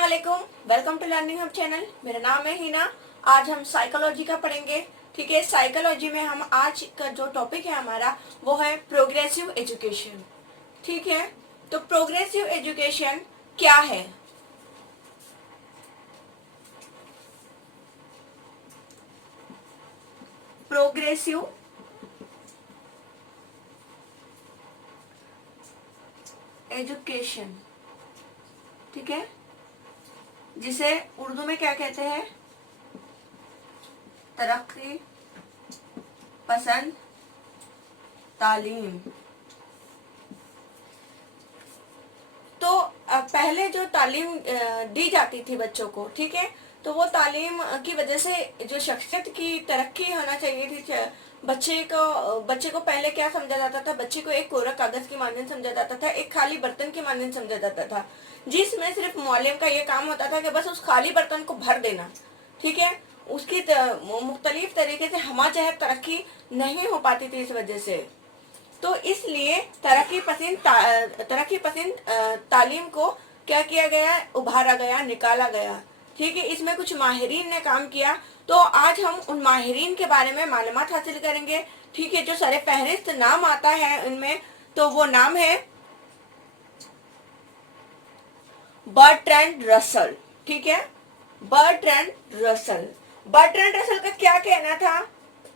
अस्सलाम वालेकुम, welcome to learning hub channel. मेरा नाम है हिना। आज हम साइकोलॉजी का पढ़ेंगे। ठीक है, साइकोलॉजी में हम आज का जो टॉपिक है हमारा वो है प्रोग्रेसिव एजुकेशन। ठीक है, तो प्रोग्रेसिव एजुकेशन क्या है? प्रोग्रेसिव एजुकेशन, ठीक है, जिसे उर्दू में क्या कहते हैं? तरक्की पसंद तालीम। तो पहले जो तालीम दी जाती थी बच्चों को, ठीक है, तो वो तालीम की वजह से जो शख्सियत की तरक्की होना चाहिए थी, बच्चे को पहले क्या समझा जाता था? बच्चे को एक कोरा कागज की मानंद समझा जाता था, एक खाली बर्तन की मानंद समझा जाता था, जिसमें सिर्फ मौलवी का ये काम होता था कि बस उस खाली बर्तन को भर देना। ठीक है, उसकी मुख्तलिफ तरीके से हमाजहत तरक्की नहीं हो पाती थी इस वजह से। तो इसलिए तरक्की पसंद तालीम को क्या किया गया? उभारा गया, निकाला गया। ठीक है, इसमें कुछ माहिरीन ने काम किया। तो आज हम उन माहिरीन के बारे में मालूमात हासिल करेंगे। ठीक है, जो सरे फहरिस्त नाम आता है उनमें, तो वो नाम है बर्ट्रैंड रसल। ठीक है, बर्ट्रैंड रसल। बर्ट्रैंड रसल का क्या कहना था?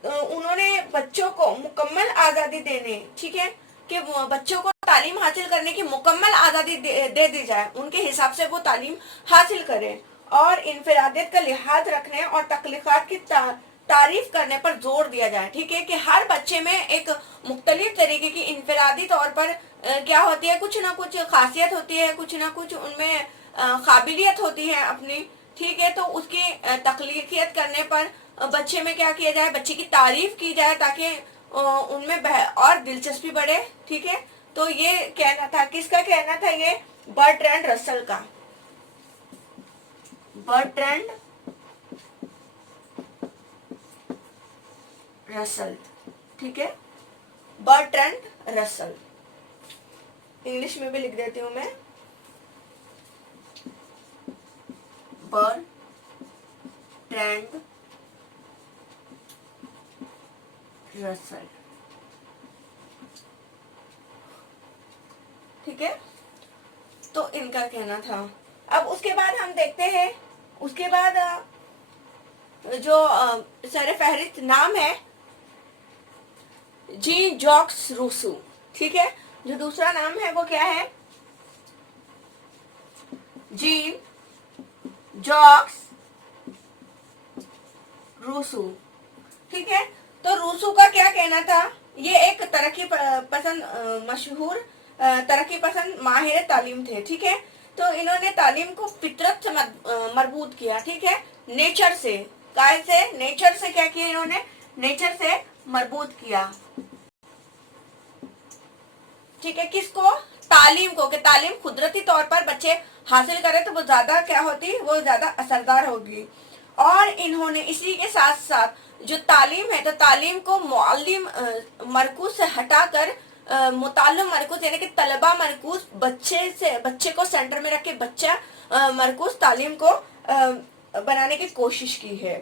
उन्होंने बच्चों को मुकम्मल आजादी देने, ठीक है, कि बच्चों को तालीम हासिल करने की मुकम्मल आजादी दे दी जाए, उनके हिसाब से वो तालीम हासिल करें, और इनफरादियत का लिहाज रखने और तख्लीकात की तारीफ करने पर जोर दिया जाए। ठीक है, कि हर बच्चे में एक मुख्तलिफ तरीके की इनफरादी तौर पर क्या होती है, कुछ ना कुछ खासियत होती है, कुछ ना कुछ उनमें काबिलियत होती है अपनी। ठीक है, तो उसकी तख्लीकियत करने पर बच्चे में क्या किया जाए? बच्चे की तारीफ की जाए ताकि उनमें और दिलचस्पी बढ़े। ठीक है, तो ये कहना था, किसका कहना था? ये बर्ट्रैंड रसल का। बर्ट्रैंड रसल, ठीक है, बर्ट्रैंड रसल। इंग्लिश में भी लिख देती हूं मैं, बर्ट्रैंड रसल। ठीक है, तो इनका कहना था। अब उसके बाद हम देखते हैं, उसके बाद जो सर फहरिस्त नाम है जीन जॉक्स रूसो। ठीक है, जो दूसरा नाम है वो क्या है? Jean Jacques Rousseau. ठीक है, तो रूसो का क्या कहना था? ये एक तरक्की पसंद मशहूर तरक्की पसंद माहिर तालीम थे। ठीक है, तो इन्होंने तालीम को फितरत से मरबूत किया। ठीक है, नेचर से, काय से? नेचर से क्या किया इन्होंने? नेचर से मरबूत किया। ठीक है, किसको? तालीम को, कि तालीम कुदरती तौर पर बच्चे हासिल करें तो वो ज्यादा क्या होती? वो ज्यादा असरदार होगी। और इन्होंने इसी के साथ साथ जो तालीम है, तो तालीम को मुअल्लिम मरकूज से हटाकर मुताल्लिम मरकूज, यानी कि तलबा मरकूज, बच्चे को सेंटर में रख के बच्चा मरकूज तालीम को बनाने की कोशिश की है।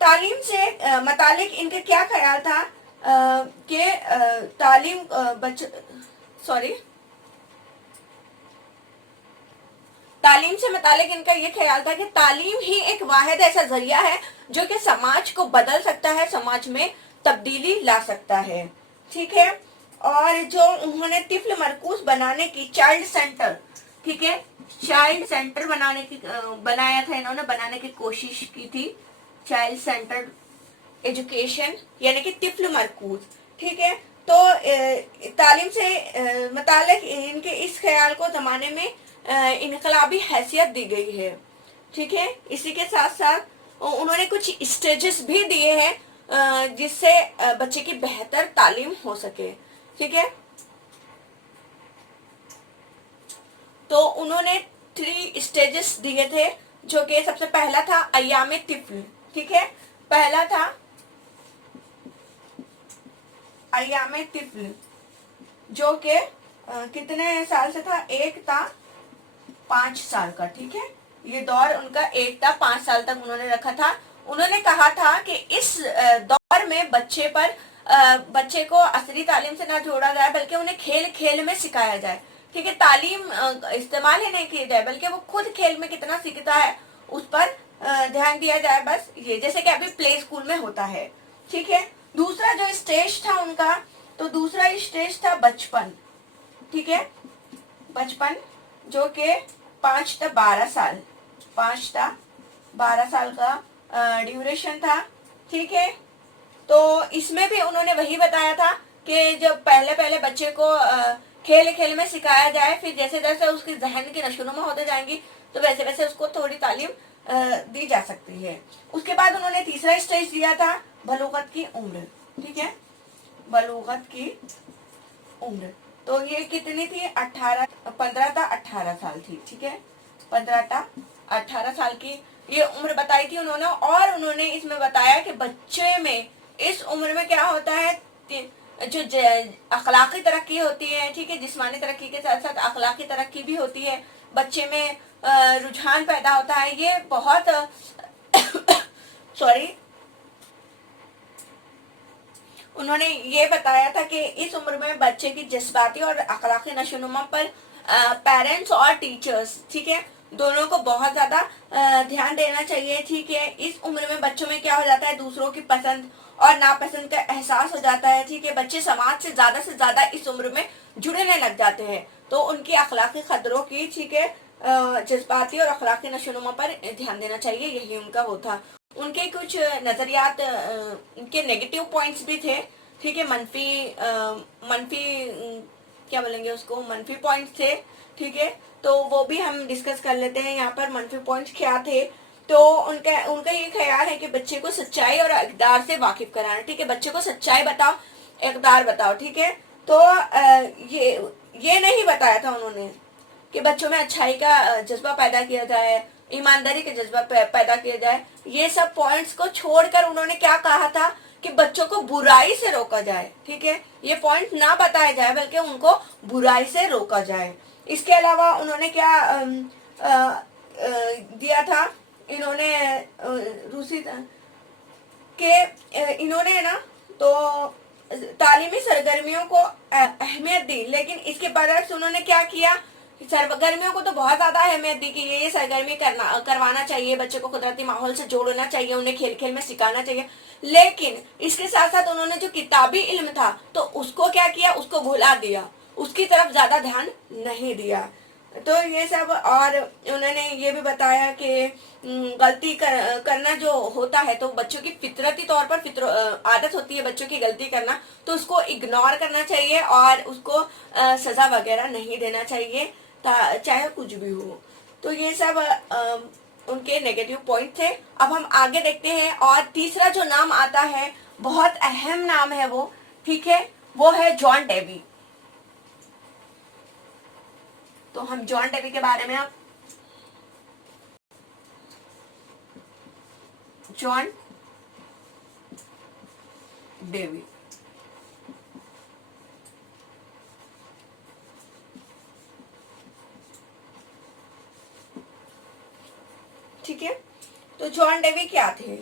तालीम से मुतालिक इनके क्या ख्याल था? कि तालीम तालीम से मुतालिक इनका ये ख्याल था कि तालीम ही एक वाहिद ऐसा जरिया है जो कि समाज को बदल सकता है, समाज में तब्दीली ला सकता है। ठीक है, और जो उन्होंने तिफ्ल मरकूज बनाने की, चाइल्ड सेंटर, ठीक है, चाइल्ड सेंटर बनाया था इन्होंने, बनाने की कोशिश की थी, चाइल्ड सेंटर एजुकेशन, यानी कि तिफ्ल मरकूज। ठीक है, तो तालीम से मुतालिक इनके इस ख्याल को जमाने में इनकलाबी हैसियत दी गई है। ठीक है, इसी के साथ साथ उन्होंने कुछ स्टेजेस भी दिए हैं जिससे बच्चे की बेहतर तालीम हो सके। ठीक है, तो उन्होंने 3 स्टेजेस दिए थे, जो कि सबसे पहला था अय्याम तिफ्ल। ठीक है, पहला था अय्याम तिफ्ल, जो कि कितने साल से था? एक था 5 साल का। ठीक है, ये दौर उनका एक था, 5 साल तक उन्होंने रखा था। उन्होंने कहा था कि इस दौर में बच्चे को असली तालीम से ना जोड़ा जाए, बल्कि उन्हें खेल खेल में सिखाया जाए। ठीक है, तालीम इस्तेमाल ही नहीं की जाए, बल्कि वो खुद खेल में कितना सीखता है उस पर ध्यान दिया जाए। बस ये जैसे कि अभी प्ले स्कूल में होता है। ठीक है, दूसरा जो स्टेज था उनका, तो दूसरा स्टेज था बचपन। ठीक है, बचपन जो कि 5 था 12 साल, 5 था 12 साल का ड्यूरेशन था। ठीक है, तो इसमें भी उन्होंने वही बताया था कि जब पहले पहले बच्चे को खेल खेल में सिखाया जाए, फिर जैसे जैसे उसकी जहन की नशोनुमा होते जाएंगी तो वैसे वैसे उसको थोड़ी तालीम दी जा सकती है। उसके बाद उन्होंने तीसरा स्टेज दिया था बलूगत की उम्र। ठीक है, बलूगत की उम्र, तो ये कितनी थी? 15 था 18 साल थी। ठीक है, 15 था 18 साल की ये उम्र बताई थी उन्होंने। और उन्होंने इसमें बताया कि बच्चे में इस उम्र में क्या होता है, जो अखलाकी तरक्की होती है। ठीक है, जिस्मानी तरक्की के साथ साथ अखलाकी तरक्की भी होती है, बच्चे में रुझान पैदा होता है। ये बहुत सॉरी उन्होंने ये बताया था कि इस उम्र में बच्चे की जज्बाती और अखलाकी नशोनुमा पर पेरेंट्स और टीचर्स, ठीक है, दोनों को बहुत ज्यादा ध्यान देना चाहिए। ठीक है, इस उम्र में बच्चों में क्या हो जाता है, दूसरों की पसंद और नापसंद का एहसास हो जाता है। ठीक है, बच्चे समाज से ज्यादा इस उम्र में जुड़ने लग जाते हैं, तो उनकी अखलाकी खतरों की, ठीक है, जज्बाती और अखलाकी नशोनुमा पर ध्यान देना चाहिए। यही उनका वो था। उनके कुछ नजरियात, उनके नेगेटिव पॉइंट्स भी थे। ठीक है, मंफी क्या बोलेंगे उसको, मंफी पॉइंट्स थे। ठीक है, तो वो भी हम डिस्कस कर लेते हैं। यहाँ पर मंफी पॉइंट्स क्या थे, तो उनका ये ख्याल है कि बच्चे को सच्चाई और इक़दार से वाकिफ कराना। ठीक है, बच्चे को सच्चाई बताओ, इक़दार बताओ। ठीक है, तो ये नहीं बताया था उन्होंने कि बच्चों में अच्छाई का जज्बा पैदा किया जाए, ईमानदारी का जज्बा पैदा किया जाए। ये सब पॉइंट्स को छोड़कर उन्होंने क्या कहा था कि बच्चों को बुराई से रोका जाए। ठीक है, ये पॉइंट ना बताया जाए, बल्कि उनको बुराई से रोका जाए। इसके अलावा उन्होंने क्या दिया था, इन्होंने रूसी के इन्होंने ना तो तालीमी सरगर्मियों को अहमियत दी, लेकिन इसके बरक्स उन्होंने क्या किया, सरगर्मियों को तो बहुत ज्यादा अहमियत दी कि ये सरगर्मी करवाना चाहिए, बच्चे को कुदरती माहौल से जोड़ना चाहिए, उन्हें खेल खेल में सिखाना चाहिए। लेकिन इसके साथ साथ उन्होंने जो किताबी इल्म था तो उसको क्या किया, उसको भुला दिया, उसकी तरफ ज्यादा ध्यान नहीं दिया। तो ये सब, और उन्होंने ये भी बताया कि गलती करना जो होता है, तो बच्चों की फितरती तौर पर आदत होती है बच्चों की गलती करना, तो उसको इग्नोर करना चाहिए और उसको सजा वगैरह नहीं देना चाहिए, चाहे कुछ भी हो। तो ये सब उनके नेगेटिव पॉइंट थे। अब हम आगे देखते हैं, और तीसरा जो नाम आता है, बहुत अहम नाम है वो। ठीक है, वो है जॉन डेवी। तो हम जॉन डेवी के बारे में, जॉन डेवी, ठीक है, तो जॉन डेवी क्या थे,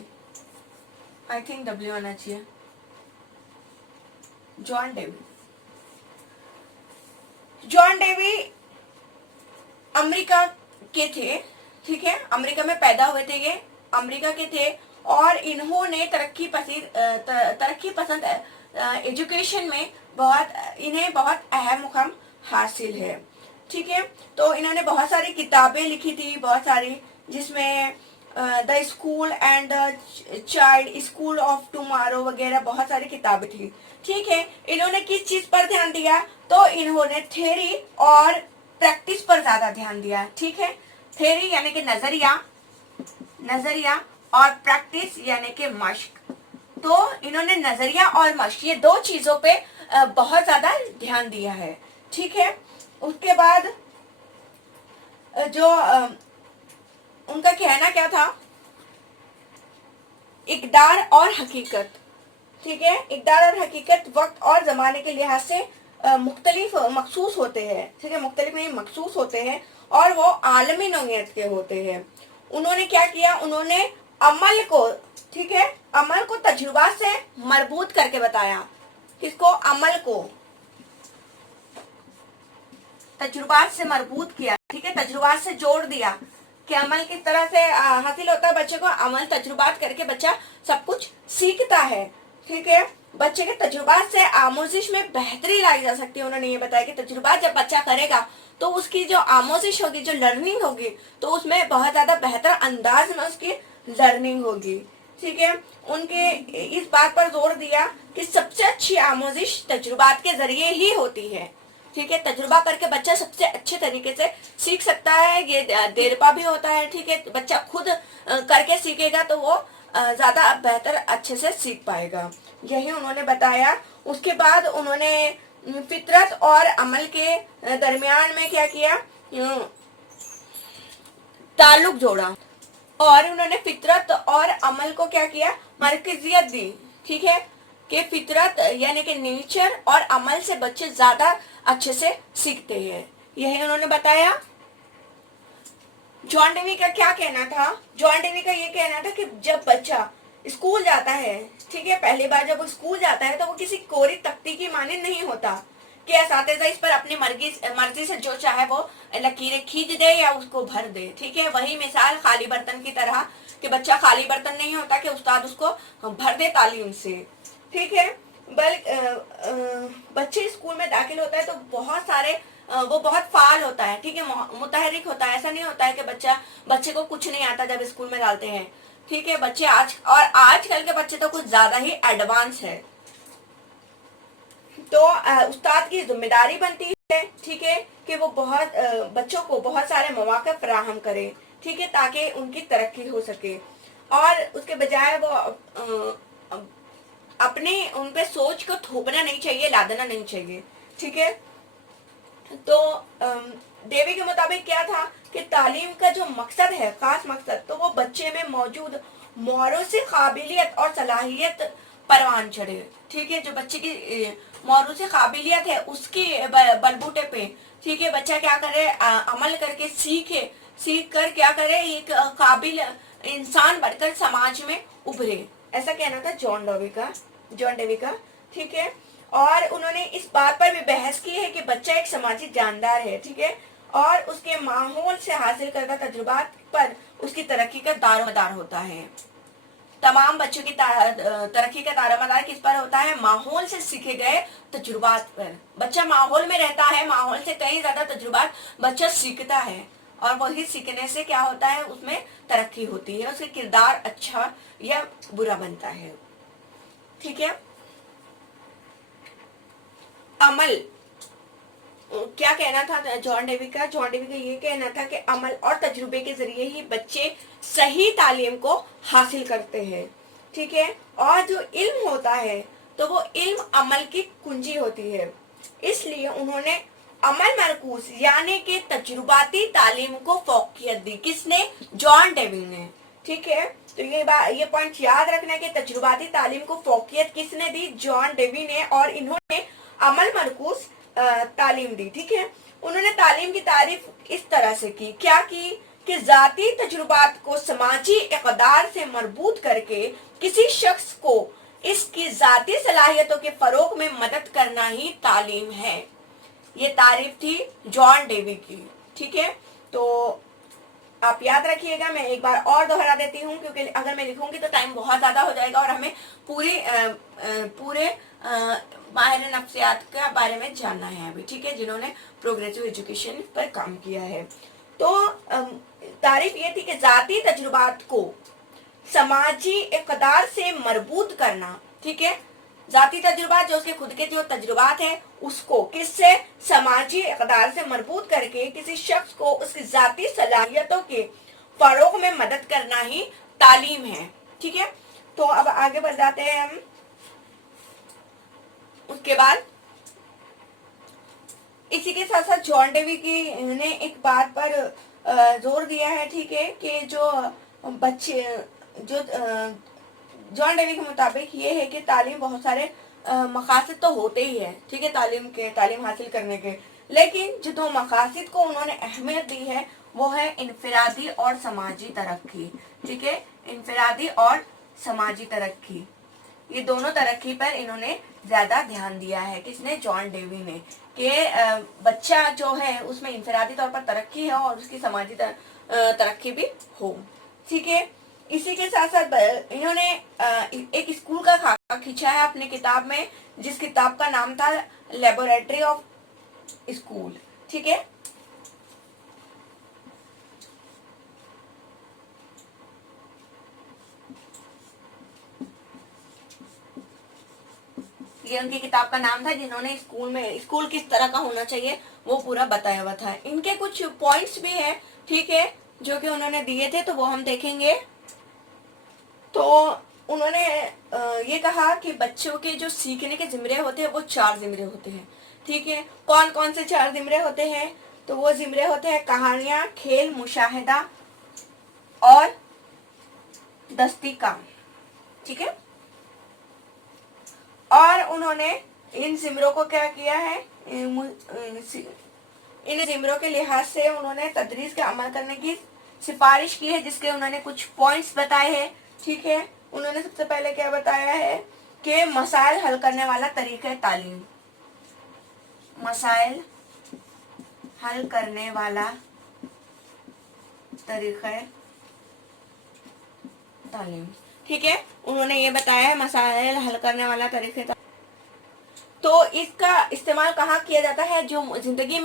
आई थिंक डब्ल्यू आना चाहिए। जॉन डेवी अमेरिका के थे। ठीक है, अमेरिका में पैदा हुए थे, ये अमेरिका के थे, और इन्होंने तरक्की पसंद एजुकेशन में इन्हें बहुत अहम मुकाम हासिल है। ठीक है, तो इन्होंने बहुत सारी किताबें लिखी थी, बहुत सारी, जिसमें the school and the child, school of tomorrow वगैरह बहुत सारी किताबें थी। ठीक है, इन्होंने किस चीज पर ध्यान दिया, तो इन्होंने थ्योरी और प्रैक्टिस पर ज्यादा ध्यान दिया। ठीक है, थ्योरी यानी कि नजरिया और प्रैक्टिस यानी कि मश्क। तो इन्होंने नजरिया और मश्क, ये दो चीजों पे बहुत ज्यादा ध्यान दिया है। ठीक है, उसके बाद जो उनका कहना क्या था, इक़दार और हकीकत। ठीक है, इक़दार और हकीकत वक्त और जमाने के लिहाज से मुख्तलिफ मखसूस होते हैं। ठीक है, मुख्तलिफ नहीं मखसूस होते हैं, और वो आलमी नौइयत के होते हैं। उन्होंने क्या किया, उन्होंने अमल को, ठीक है, अमल को तजुर्बा से मरबूत करके बताया। किसको? अमल को तजुर्बात से मरबूत किया, ठीक है, तजुर्बात से जोड़ दिया कि अमल किस तरह से हासिल होता है बच्चे को। अमल तजुर्बात करके बच्चा सब कुछ सीखता है, ठीक है। बच्चे के तजुर्बात से आमोजिश में बेहतरी लाई जा सकती है। उन्होंने ये बताया कि तजुर्बात जब बच्चा करेगा तो उसकी जो आमोजिश होगी, जो लर्निंग होगी, तो उसमें बहुत ज्यादा बेहतर अंदाज में उसकी लर्निंग होगी, ठीक है। उनके इस बात पर जोर दिया कि सबसे अच्छी आमोजिश तजुर्बात के जरिए ही होती है, ठीक है। तजुर्बा करके बच्चा सबसे अच्छे तरीके से सीख सकता है। ये देरपा भी होता है, ठीक है। बच्चा खुद करके सीखेगा तो वो ज्यादा बेहतर अच्छे से सीख पाएगा, यही उन्होंने बताया। उसके बाद उन्होंने फितरत और अमल के दरमियान में क्या किया, ताल्लुक जोड़ा, और उन्होंने फितरत और अमल को क्या किया, मरकजियत दी, ठीक है। कि फितरत यानी कि नेचर और अमल से बच्चे ज्यादा अच्छे से सीखते हैं, यही उन्होंने बताया। जॉन डेवी का क्या कहना था? जॉन डेवी का ये कहना था कि जब बच्चा स्कूल जाता है, ठीक है, पहली बार जब वो स्कूल जाता है तो वो किसी कोरी तख्ती की माने नहीं होता कि असातिज़ा इस पर अपनी मर्जी से जो चाहे वो लकीरें खींच दे या उसको भर दे, ठीक है। वही मिसाल खाली बर्तन की तरह कि बच्चा खाली बर्तन नहीं होता कि उस्ताद उसको भर दे तालीम से, ठीक है। बच्चे स्कूल में दाखिल होता है तो बहुत सारे वो बहुत फाल होता है, ठीक है, मुतहरिक होता है। ऐसा नहीं होता है कि बच्चे को कुछ नहीं आता जब स्कूल में डालते हैं, ठीक है। बच्चे आजकल के बच्चे तो कुछ ज्यादा ही एडवांस है। तो उस्ताद की जिम्मेदारी बनती है, ठीक है, कि वो बहुत बच्चों को बहुत सारे मौके फराहम करे, ठीक है, ताकि उनकी तरक्की हो सके। और उसके बजाय वो अपने उन पे सोच को थोपना नहीं चाहिए, लादना नहीं चाहिए, ठीक है। तो डेवी के मुताबिक क्या था कि तालीम का जो मकसद है, खास मकसद, तो वो बच्चे में मौजूद मोहरों से काबिलियत और सलाहियत परवान चढ़े, ठीक है। जो बच्चे की मोहरों से काबिलियत है उसके बलबूटे पे, ठीक है, बच्चा क्या करे, अमल करके सीख कर क्या करे, एक काबिल इंसान बनकर समाज में उभरे। ऐसा कहना था जॉन डेवी का, ठीक है। और उन्होंने इस बात पर भी बहस की है कि बच्चा एक समाजी जानदार है, ठीक है, और उसके माहौल से हासिल करदा तजुर्बात पर उसकी तरक्की का दारोमदार होता है। तमाम बच्चों की तरक्की का दारोमदार किस पर होता है? माहौल से सीखे गए तजुर्बात पर। बच्चा माहौल में रहता है, माहौल से कई ज्यादा तजुर्बात बच्चा सीखता है, और वही सीखने से क्या होता है, उसमें तरक्की होती है, उसका किरदार अच्छा या बुरा बनता है, ठीक है। अमल क्या कहना था जॉन डेवी का ये कहना था कि अमल और तजुर्बे के जरिए ही बच्चे सही तालीम को हासिल करते हैं, ठीक है। और जो इल्म होता है तो वो इल्म अमल की कुंजी होती है। इसलिए उन्होंने अमल मरकूज यानी कि तजुर्बाती तालीम को फौकियत दी। किसने? जॉन डेवी ने, ठीक है। तो ये पॉइंट याद रखना है कि तजुर्बाती तालीम को फौकियत किसने दी? जॉन डेवी ने। और इन्होंने अमल मरकूज तालीम दी, ठीक है। उन्होंने तालीम की तारीफ इस तरह से की, क्या की कि जाती तजुर्बात को समाजी इक़दार से मरबूत करके किसी शख्स को इसकी जाती सलाहियतों के फरोग में मदद करना ही तालीम है। ये तारीफ थी जॉन डेवी की, ठीक है। तो आप याद रखिएगा, मैं एक बार और दोहरा देती हूँ क्योंकि अगर मैं लिखूंगी तो टाइम बहुत ज्यादा हो जाएगा और हमें पूरे माहिर नफ्सियात के बारे में जानना है अभी, ठीक है, जिन्होंने प्रोग्रेसिव एजुकेशन पर काम किया है। तो तारीफ ये थी कि जाती तजुर्बात को समाजी इक़दार से मरबूत करना, ठीक है। जाती तजुर्बात जो उसके खुद के जो तजुर्बात है उसको किससे? समाजी इक़दार से मरबूत करके किसी शख्स को उसकी जाती सलाहियतों के फरोग में मदद करना ही तालीम है, ठीक है। तो अब आगे बढ़ जाते हैं हम। उसके बाद इसी के साथ साथ जॉन डेवी की ने एक बात पर जोर दिया है, ठीक है, कि जो बच्चे जो जॉन डेवी के मुताबिक ये है कि तालीम बहुत सारे मकासद तो होते ही है, ठीक है, तालीम हासिल करने के, लेकिन जो दो मकासद को उन्होंने अहमियत दी है वो है इनफरादी और समाजी तरक्की, ठीक है, इनफरादी और समाजी तरक्की, ये दोनों तरक्की पर इन्होंने ज्यादा ध्यान दिया है। किसने? जॉन डेवी ने, कि बच्चा जो है उसमें इनफरादी तौर पर तरक्की है और उसकी समाजी तरक्की भी हो, ठीक है। इसी के साथ साथ इन्होंने एक स्कूल का खाका खींचा है अपनी किताब में, जिस किताब का नाम था लेबोरेटरी ऑफ स्कूल, ठीक है। ये उनकी किताब का नाम था, जिन्होंने स्कूल किस तरह का होना चाहिए वो पूरा बताया हुआ था। इनके कुछ पॉइंट्स भी हैं, ठीक है, जो कि उन्होंने दिए थे, तो वो हम देखेंगे। तो उन्होंने ये कहा कि बच्चों के जो सीखने के जिम्रे होते हैं वो 4 जिम्रे होते हैं, ठीक है। कौन कौन से 4 जिम्रे होते हैं? तो वो जिम्रे होते हैं कहानियां, खेल, मुशाहिदा और दस्ती काम, ठीक है। और उन्होंने इन जिम्रों को क्या किया है, इन जिम्रों के लिहाज से उन्होंने तदरीस के अमल करने की सिफारिश की है, जिसके उन्होंने कुछ पॉइंट्स बताए हैं, ठीक है। उन्होंने सबसे पहले क्या बताया है कि मसाइल हल करने वाला तरीका तालीम, मसाइल हल करने वाला तरीका तालीम, ठीक है। उन्होंने ये बताया है मसाइल हल करने वाला तरीका। तो इसका इस्तेमाल कहाँ किया जाता है? जो जिंदगी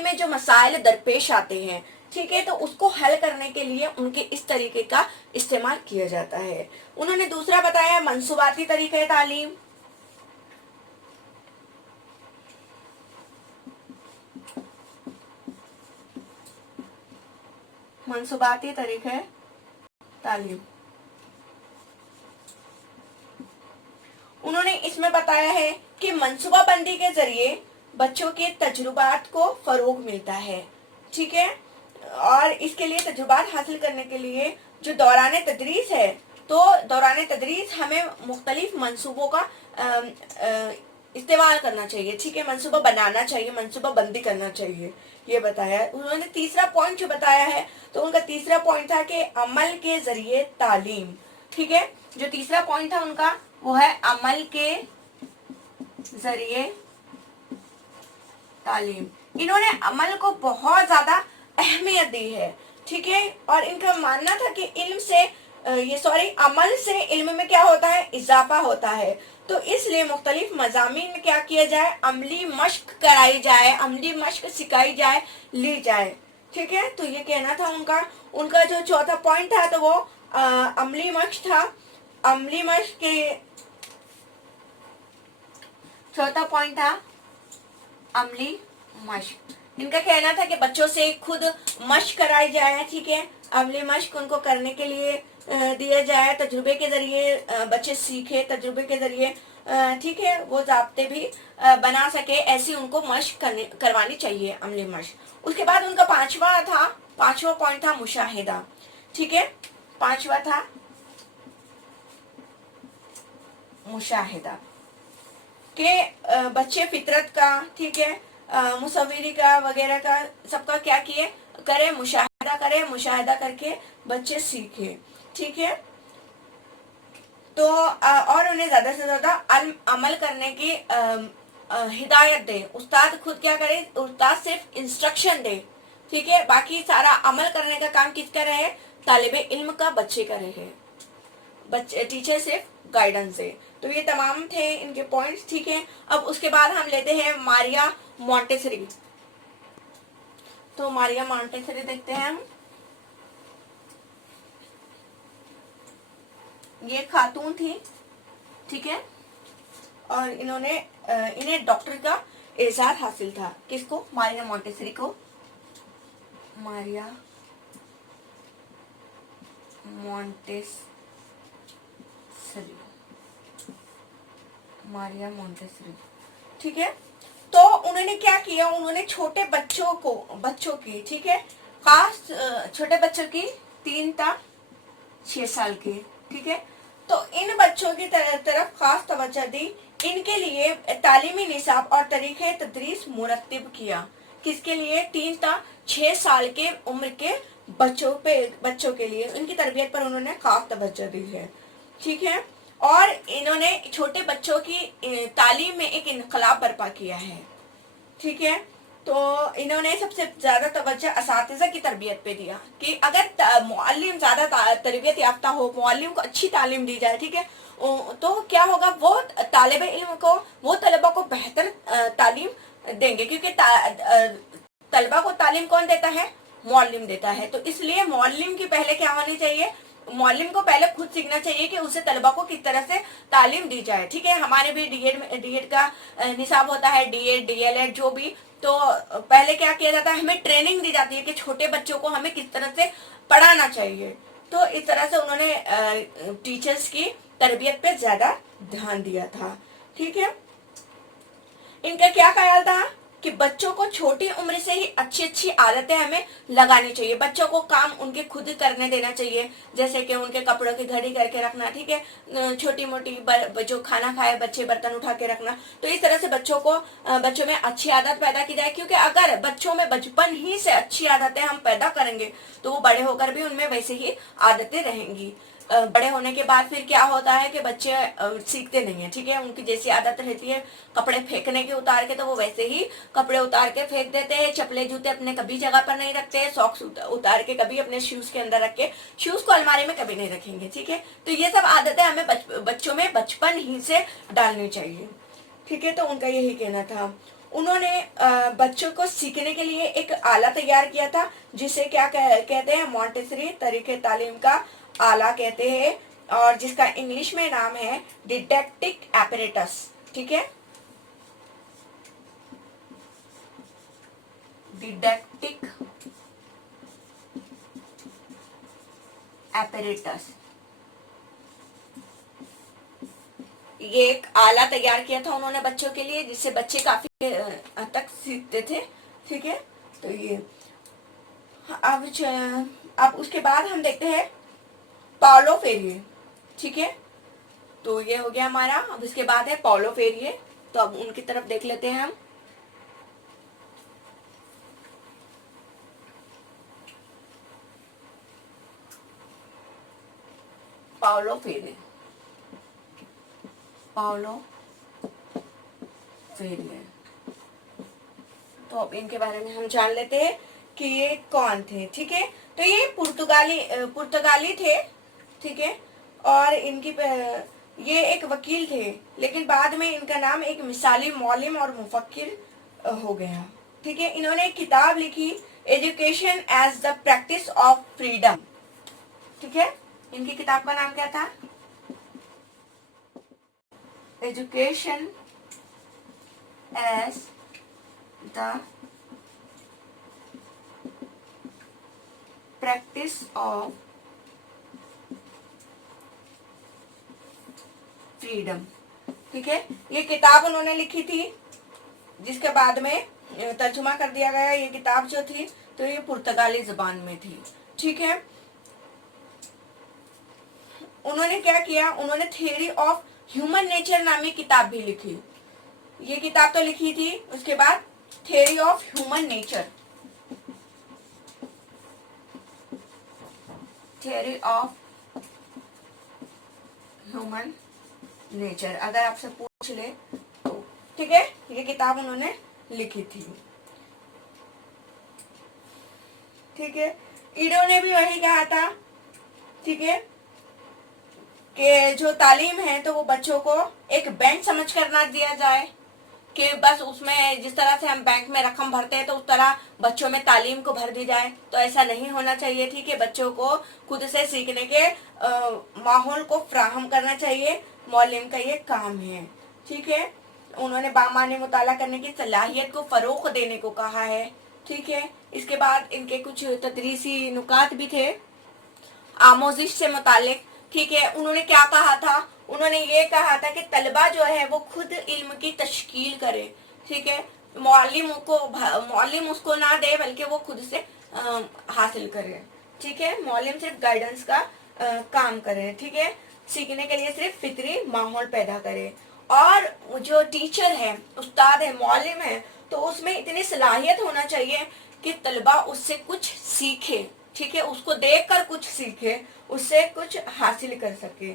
में जो मसाइल दरपेश आते हैं, ठीक है, तो उसको हल करने के लिए उनके इस तरीके का इस्तेमाल किया जाता है। उन्होंने दूसरा बताया मंसूबाती तरीके तालीम, मंसूबाती तरीके तालीम। उन्होंने इसमें बताया है कि मंसूबा बंदी के जरिए बच्चों के तजुर्बात को फरोग मिलता है, ठीक है। और इसके लिए तजुर्बात हासिल करने के लिए जो दौरान तदरीस है, तो दौरान तदरीस हमें मुख्तलिफ मंसूबों का इस्तेमाल करना चाहिए, ठीक है, मंसूबा बनाना चाहिए, मंसूबा बंदी करना चाहिए, ये बताया। उन्होंने तीसरा पॉइंट जो बताया है, तो उनका तीसरा पॉइंट था कि अमल के जरिए तालीम, ठीक है। जो तीसरा पॉइंट था उनका वो है अमल के जरिए तालीम। इन्होंने अमल को बहुत ज्यादा अहमियत दी है, ठीक है। और इनका मानना था कि अमल से इल्म में क्या होता है? इजाफा होता है। तो इसलिए मुख्तलिफ मजामीन में क्या किया जाए? अमली मश्क कराई जाए, अमली मश्क सिखाई जाए, ली जाए, ठीक है। तो ये कहना था उनका जो चौथा पॉइंट था, तो वो अमली मश्क था। अमली मश्क के चौथा पॉइंट था अमली मश्क। इनका कहना था कि बच्चों से खुद मश्क कराई जाए, ठीक है, अमली मश्क उनको करने के लिए दिया जाए, तजुर्बे के जरिए बच्चे सीखे, तजुर्बे के जरिए, ठीक है, वो ज़ाब्ते भी बना सके, ऐसी उनको मश्क करवानी चाहिए, अमली मश्क। उसके बाद उनका पांचवा पॉइंट था मुशाहिदा, ठीक है, पांचवा था मुशाहिदा, के बच्चे फितरत का, ठीक है, मुसव्विरी का वगैरह का सबका क्या किए करे? मुशाहिदा करे, मुशाहिदा करके बच्चे सीखे, ठीक है। तो और उन्हें ज्यादा से ज्यादा अमल करने की हिदायत दे। उस्ताद खुद क्या करे? उस्ताद सिर्फ इंस्ट्रक्शन दे, ठीक है, बाकी सारा अमल करने का काम किसका रहे? तालिबे इल्म का, बच्चे का रहे, बच्चे टीचर सिर्फ गाइडेंस दे। तो ये तमाम थे इनके पॉइंट्स, ठीक है। अब उसके बाद हम लेते हैं मारिया मॉन्टेसरी। तो मारिया मॉन्टेसरी देखते हैं हम। ये खातून थी, ठीक है, और इन्हें डॉक्टर का एजाज हासिल था। किसको? मारिया मॉन्टेसरी को। मारिया मॉन्टेसरी, ठीक है। तो उन्होंने क्या किया? उन्होंने छोटे बच्चों की, ठीक है, खास छोटे बच्चों की 3 तक 6 साल की, ठीक है, तो इन बच्चों की तरफ खास तवज्जो दी इनके लिए तालीमी निसाब और तरीक़े तदरीस मुरत्तिब किया। किसके लिए? 3 था 6 साल के उम्र के बच्चों के लिए इनकी तरबियत पर उन्होंने खास तवज्जो दी है। ठीक है, और इन्होंने छोटे बच्चों की तालीम में एक इनकलाब बर्पा किया है। ठीक है, तो इन्होंने सबसे ज्यादा तवज्जो असातिज़ा की तरबियत पे दिया कि अगर मुअल्लिम ज्यादा तरबियत याफ्ता हो, मुअल्लिम को अच्छी तालीम दी जाए, ठीक है, तो क्या होगा, वो तालिब इल्म को, वो तलबा को बेहतर तालीम देंगे, क्योंकि तलबा को तालीम कौन देता है? मुअल्लिम देता है। तो इसलिए मुअल्लिम की पहले क्या होनी चाहिए? मुअल्लिम को पहले खुद सीखना चाहिए कि उसे तलबा को किस तरह से तालीम दी जाए। ठीक है, हमारे भी डीएड का निसाब होता है, डीएड डीएलएड जो भी, तो पहले क्या किया जाता है, हमें ट्रेनिंग दी जाती है कि छोटे बच्चों को हमें किस तरह से पढ़ाना चाहिए। तो इस तरह से उन्होंने टीचर्स की तरबियत पे ज्यादा ध्यान दिया था। ठीक है, इनका क्या ख्याल था कि बच्चों को छोटी उम्र से ही अच्छी अच्छी आदतें हमें लगानी चाहिए। बच्चों को काम उनके खुद करने देना चाहिए, जैसे कि उनके कपड़ों की घड़ी करके रखना, ठीक है, छोटी मोटी जो खाना खाए बच्चे बर्तन उठा के रखना। तो इस तरह से बच्चों में अच्छी आदत पैदा की जाए, क्योंकि अगर बच्चों में बचपन ही से अच्छी आदतें हम पैदा करेंगे तो वो बड़े होकर भी उनमें वैसे ही आदतें रहेंगी। बड़े होने के बाद फिर क्या होता है कि बच्चे सीखते नहीं है। ठीक है, उनकी जैसी आदत रहती है कपड़े फेंकने की उतार के, तो वो वैसे ही कपड़े उतार के फेंक देते हैं। चप्पले जूते अपने कभी जगह पर नहीं रखते हैं, सॉक्स उतार के कभी अपने शूज के अंदर रख के, शूज को अलमारी में कभी नहीं रखेंगे। ठीक है, तो ये सब आदतें हमें बच्चों में बचपन ही से डालनी चाहिए। ठीक है, तो उनका यही कहना था। उन्होंने बच्चों को सीखने के लिए एक आला तैयार किया था, जिसे क्या कहते हैं, मॉन्टेसरी तरीके तालीम का आला कहते हैं, और जिसका इंग्लिश में नाम है डिडैक्टिक एपरेटस। ठीक है, डिडैक्टिक एपरेटस। ये एक आला तैयार किया था उन्होंने बच्चों के लिए, जिससे बच्चे काफी हद तक सीखते थे। ठीक है, तो ये अब उसके बाद हम देखते हैं पाउलो फेरिये। ठीक है, तो ये हो गया हमारा। अब इसके बाद है पाउलो फेरिये, तो अब उनकी तरफ देख लेते हैं हम। पाउलो फेरिये, पाउलो फेरिये, तो अब इनके बारे में हम जान लेते हैं कि ये कौन थे। ठीक है, तो ये पुर्तगाली थे। ठीक है, और ये एक वकील थे, लेकिन बाद में इनका नाम एक मिसाली मौलिम और मुफक्किर हो गया। ठीक है, इन्होंने एक किताब लिखी, education as the practice of freedom. ठीक है, इनकी किताब का नाम क्या था? Education as the practice of freedom. ठीक है, ये किताब उन्होंने लिखी थी, जिसके बाद में तर्जुमा कर दिया गया। ये किताब जो थी तो ये पुर्तगाली जुबान में थी। ठीक है, उन्होंने क्या किया, उन्होंने थियरी ऑफ ह्यूमन नेचर नामी किताब भी लिखी। ये किताब तो लिखी थी, उसके बाद theory of human nature, theory of human nature, अगर आपसे पूछ ले तो। ठीक है, ये किताब उन्होंने लिखी थी। ठीक है, ईडो ने भी वही कहा था। ठीक है, कि जो तालीम है तो वो बच्चों को एक बैंक समझ कर ना दिया जाए, कि बस उसमें जिस तरह से हम बैंक में रकम भरते हैं तो उस तरह बच्चों में तालीम को भर दी जाए, तो ऐसा नहीं होना चाहिए। ठीक है, बच्चों को खुद से सीखने के माहौल को फ्राहम करना चाहिए, मौलिम का ये काम है। ठीक है, उन्होंने बामानी मुताला करने की सलाहियत को फरोग देने को कहा है। ठीक है, इसके बाद इनके कुछ तदरीसी नुकात भी थे आमोजिश से मुतालिक। ठीक है, उन्होंने क्या कहा था, उन्होंने ये कहा था कि तलबा जो है वो खुद इल्म की तश्कील करे। ठीक है, मौलिम उसको ना दे, बल्कि वो खुद से हासिल करे। ठीक है, मौलिम सिर्फ गाइडेंस का काम करे। ठीक है, सीखने के लिए सिर्फ फितरी माहौल पैदा करे। اور जो टीचर है, उस्ताद है, मौलिम है, तो उसमें इतनी सलाहियत होना चाहिए कि तलबा उससे कुछ सीखे, ठीक है, उसको देख कर कुछ सीखे, उससे कुछ हासिल कर सके।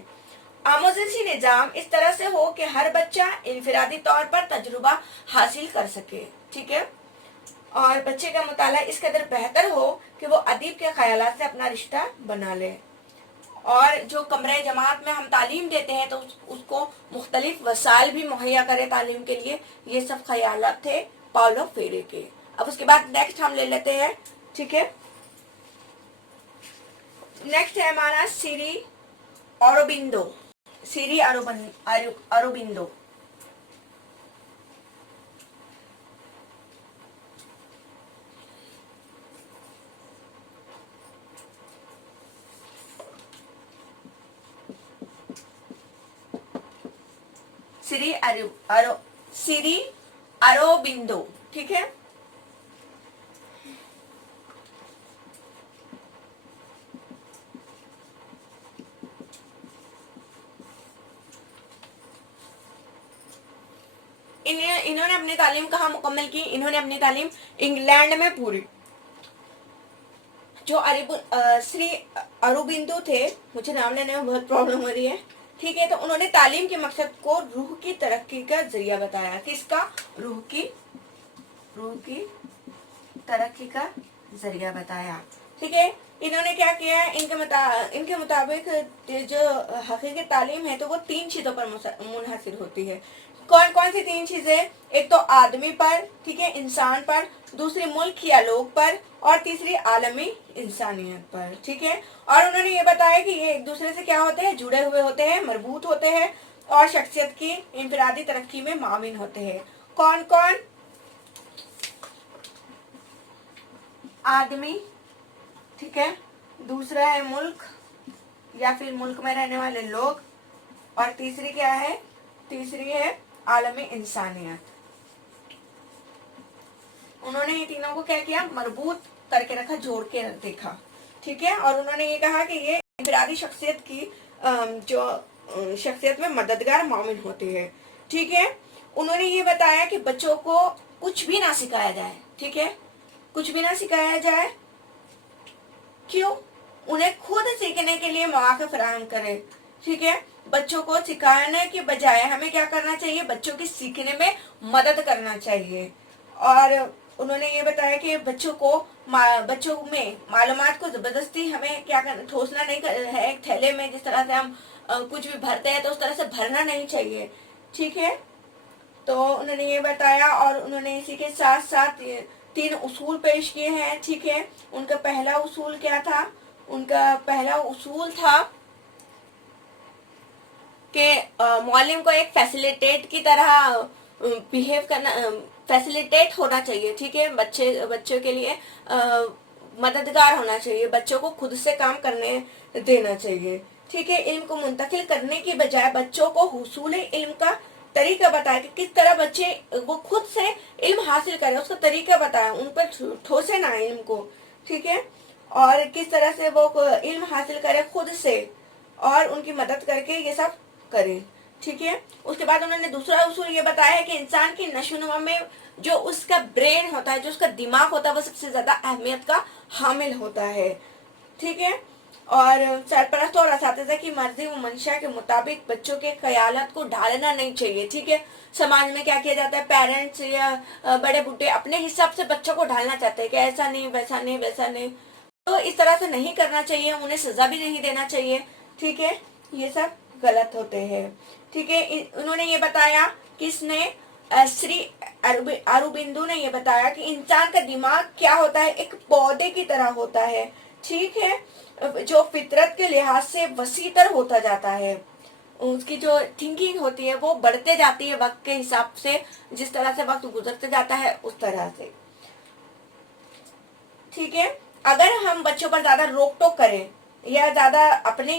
आमोज़ी निज़ाम इस तरह से हो कि हर बच्चा इनफरादी तौर पर तजुर्बा हासिल कर सके, ठीक है, और बच्चे का मुताला इस कदर बेहतर हो कि वो अदीब के ख्यालात से अपना रिश्ता बना ले। और जो कमरे जमात में हम तालीम देते हैं तो उसको मुख्तलिफ वसाइल भी मुहैया करे तालीम के लिए। ये सब ख्यालात थे पाउलो फेरे के। अब उसके बाद नेक्स्ट हम ले लेते हैं, ठीक है, नेक्स्ट है हमारा सिरी अरोबिंदो। सिरी अरोबिंदो। सिरी अरोबिंदो, ठीक है। इन्होंने अपनी तालीम कहाँ मुकम्मल की? इन्होंने अपनी तालीम इंग्लैंड में पूरी। जो श्री अरोबिंदो थे, मुझे नाम लेने में बहुत प्रॉब्लम हो रही है, ठीक है, तो उन्होंने तालीम के मकसद को रूह की तरक्की का जरिया बताया। किसका? रूह की तरक्की का जरिया बताया, ठीक है। इन्होंने क्या किया? इनके मुताबिक जो हकीकी तालीम है तो वो 3 चीजों पर मुनहसिर होती है। कौन कौन सी 3 चीजें? एक तो आदमी पर, ठीक है, इंसान पर, दूसरी मुल्क या लोग पर, और तीसरी आलमी इंसानियत पर, ठीक है। और उन्होंने ये बताया कि ये एक दूसरे से क्या होते हैं? जुड़े हुए होते हैं, मरबूत होते हैं, और शख्सियत की इंफरादी तरक्की में माविन होते हैं। कौन कौन? आदमी, ठीक है, दूसरा है मुल्क या फिर मुल्क में रहने वाले लोग, और तीसरी क्या है? तीसरी है आलमी इंसानियत। उन्होंने ये तीनों को क्या किया? मरबूत करके रखा, जोड़ के देखा, ठीक है। और उन्होंने ये कहा कि ये इंफरादी शख्सियत की जो शख्सियत में मददगार मामिन होती है, ठीक है। उन्होंने ये बताया कि बच्चों को कुछ भी ना सिखाया जाए, ठीक है, कुछ भी ना सिखाया जाए। क्यों? उन्हें खुद सीखने के लिए मौका फराहम करें, ठीक है। बच्चों को सिखाने के बजाय हमें क्या करना चाहिए? बच्चों की सीखने में मदद करना चाहिए। और उन्होंने ये बताया कि बच्चों में मालूमात को जबरदस्ती हमें क्या करना, ठोसना नहीं है। एक थैले में जिस तरह से हम कुछ भी भरते हैं तो उस तरह से भरना नहीं चाहिए, ठीक है। तो उन्होंने ये बताया, और उन्होंने इसी के साथ साथ 3 उसूल पेश किए हैं, ठीक है। उनका पहला उसूल क्या था? उनका पहला उसूल था कि मौलिम को एक फैसिलिटेट की तरह बिहेव करना, फैसिलिटेट होना चाहिए, ठीक है। बच्चों के लिए मददगार होना चाहिए, बच्चों को खुद से काम करने देना चाहिए, ठीक है। इल्म को मुंतकिल करने की बजाय बच्चों को हुसूल इल्म का तरीका बताया कि किस तरह बच्चे वो खुद से इल्म हासिल करें, उसका तरीका बताया, उन पर ठोसे ना इल्म को, ठीक है। और किस तरह से वो इल्म हासिल करे खुद से, और उनकी मदद करके ये सब करें, ठीक है। उसके बाद उन्होंने दूसरा उसूल ये बताया है कि इंसान की नशोनुमा में जो उसका ब्रेन होता है, जो उसका दिमाग होता है, वो सबसे ज्यादा अहमियत का हामिल होता है, ठीक है। और सरपरस्त और असातिज़ा की मर्जी व मंशा के मुताबिक बच्चों के ख्यालात को ढालना नहीं चाहिए, ठीक है। समाज में क्या किया जाता है? पेरेंट्स या बड़े बूढ़े अपने हिसाब से बच्चों को ढालना चाहते हैं कि ऐसा नहीं, वैसा नहीं, वैसा नहीं। तो इस तरह से नहीं करना चाहिए, उन्हें सजा भी नहीं देना चाहिए, ठीक है। ये सब गलत होते हैं, ठीक है। उन्होंने ये बताया, किसने? श्री अरबिंदो ने ये बताया कि इंसान का दिमाग क्या होता है? एक पौधे की तरह होता है, ठीक है, जो फितरत के लिहाज से वसीतर होता जाता है। उसकी जो थिंकिंग होती है वो बढ़ते जाती है वक्त के हिसाब से, जिस तरह से वक्त गुजरते जाता है उस तरह से, ठीक है। अगर हम बच्चों पर ज्यादा रोक टोक करें या ज्यादा अपने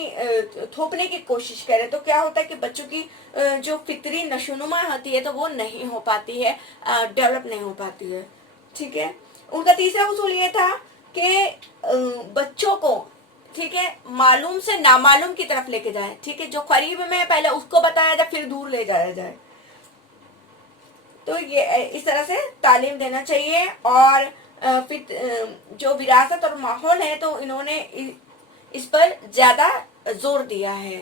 थोपने की कोशिश करें तो क्या होता है कि बच्चों की जो फितरी नशोनुमा होती है तो वो नहीं हो पाती है, डेवलप नहीं हो पाती है, ठीक है। उनका तीसरा उसूल ये था कि बच्चों को, ٹھیک ہے معلوم سے نامعلوم کی طرف لے کے جائیں، ٹھیک ہے جو قریب میں پہلے اس کو بتایا جائے پھر دور لے جایا جائے. تو یہ اس طرح سے تعلیم دینا چاہیے. اور جو وراثت اور ماحول ہے تو انہوں نے اس پر زیادہ زور دیا ہے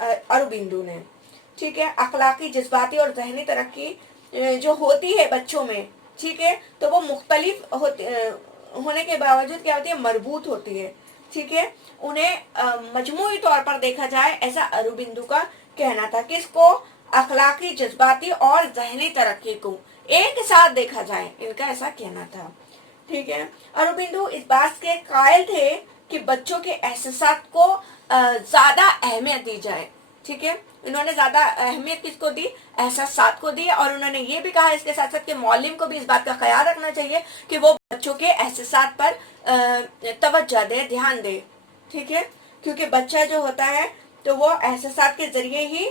اروبندو نے. ٹھیک ہے اخلاقی جذباتی اور ذہنی ترقی جو ہوتی ہے بچوں میں، ٹھیک ہے تو وہ مختلف ہونے کے باوجود کیا ہوتی ہے، مربوط ہوتی ہے. ٹھیک ہے انہیں مجموعی طور پر دیکھا جائے ایسا اروبندو کا کہنا تھا کہ اس کو اخلاقی جذباتی اور ذہنی ترقی کو ایک ساتھ دیکھا جائے، ان کا ایسا کہنا تھا. ٹھیک ہے اروبندو اس بات کے قائل تھے کہ بچوں کے احساسات کو زیادہ اہمیت دی جائے. ٹھیک ہے انہوں نے زیادہ اہمیت کس کو دی، احساسات کو دی. اور انہوں نے یہ بھی کہا اس کے ساتھ ساتھ کہ معلم کو بھی اس بات کا خیال رکھنا چاہیے کہ وہ بچوں کے احساسات پر توجہ دے، دھیان دے. ٹھیک ہے کیونکہ بچہ جو ہوتا ہے تو وہ احساسات کے ذریعے ہی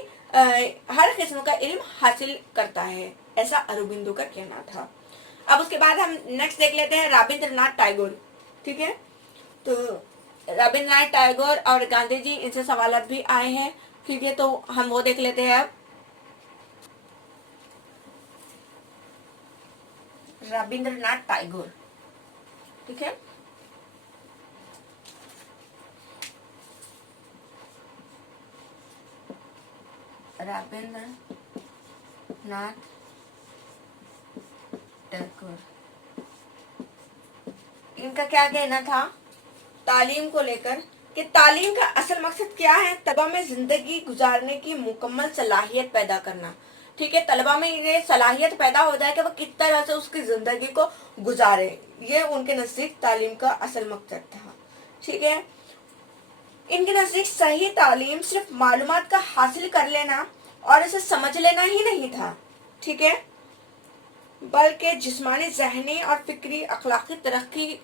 ہر قسم کا علم حاصل کرتا ہے، ایسا اروبندو کا کہنا تھا. اب اس کے بعد ہم نیکسٹ دیکھ لیتے ہیں رابندر ناتھ ٹیگور. ٹھیک ہے تو رابندر ناتھ ٹیگور اور گاندھی جی ان سے سوالات بھی آئے ہیں. ٹھیک ہے تو ہم وہ دیکھ لیتے ہیں. اب رابندر ناتھ ٹیگور، ٹھیک ہے رابندر ناتھ ٹیگور ان کا کیا کہنا تھا تعلیم کو لے کر کہ تعلیم کا اصل مقصد کیا ہے، طلبا میں زندگی گزارنے کی مکمل صلاحیت پیدا کرنا. ٹھیک ہے طلبا میں یہ صلاحیت پیدا ہو جائے کہ وہ کس طرح سے اس کی زندگی کو گزارے، یہ ان کے نزدیک تعلیم کا اصل مقصد تھا. ٹھیک ہے ان کے نزدیک صحیح تعلیم صرف معلومات کا حاصل کر لینا اور اسے سمجھ لینا ہی نہیں تھا. ٹھیک ہے بلکہ جسمانی، ذہنی اور فکری اخلاقی ترقی،